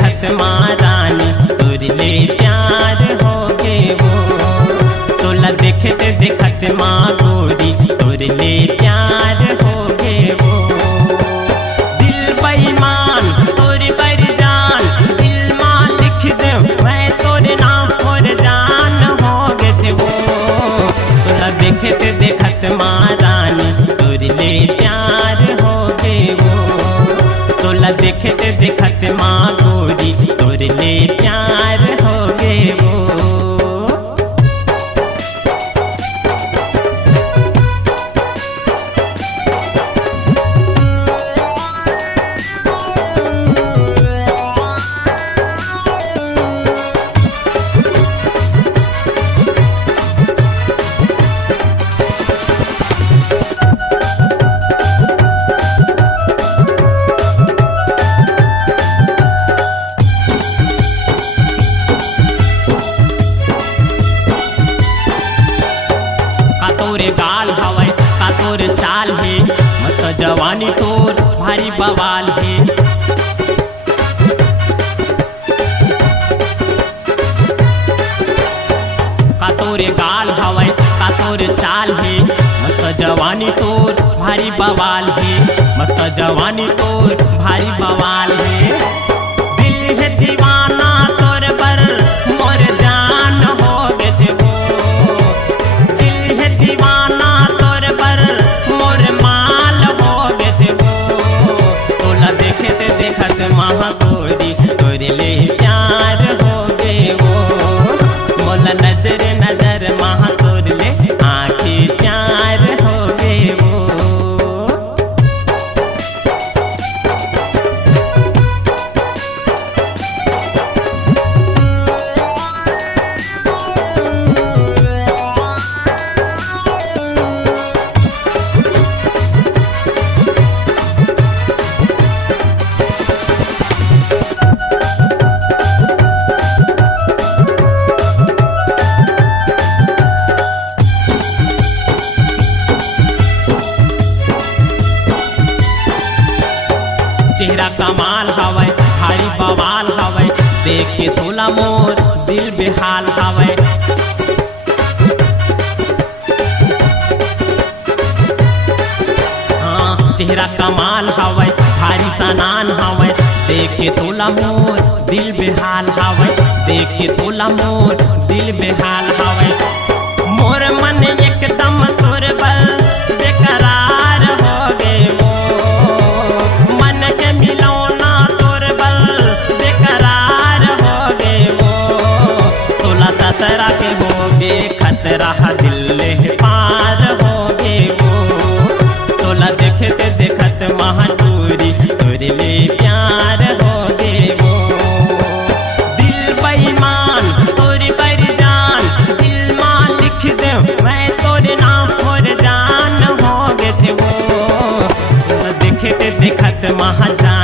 देखत महारानी तोर ले प्यार हो गे वो। तोला देखते देखत माँ गोरी तोर ले प्यार हो गे वो। दिल बेईमान तोर पर जान दिल माँ लिख दे मैं तोर नाम पर जान हो गे वो। तोला देखते देखत महारानी तोर ले प्यार हो गे वो। तोला देखते देखत माँ गोरी तोर ले प्यार हो गे वो। तोरे गाल हवै का तोर चाल है मस्त जवानी तोर भारी बवाल है। का तोरे गाल हवै का तोर चाल है मस्त जवानी तोर भारी बवाल है। मस्त जवानी तोर भारी बवाल है। दिल है दीवाना तोर पर मोर जान हो गे वो। दिल है दीवाना तोर पर मोर माल हो गे वो। तोला देखते देखत महा गोरी तोर ले प्यार हो गे वो। मोला नजर नजर महा तोर ले आँखें चार हो गे वो। चेहरा कमाल हवै भारी बवाल हवै देख के तोला मोर दिल बेहाल हवै। हाँ चेहरा कमाल हवै भारी सनान हवै देख के तोला मोर दिल बेहाल हवै। देख के तोला मोर दिल बेहाल हवै। मोर मन एकदम तोर बल बेकरार हो गे वो। मन के मिलौना तोर बल बेकरार हो गे वो। 16-17 के हो गे खतरा दिल पार हो गे वो। तोला देखते देखत महाटूरी तोर ले प्यार हो गे वो। दिल बेईमान तोर पर जान दिल माँ लिख दे मैं तोर नाम पर जान हो गे वो। तोला देखते देखत महाजान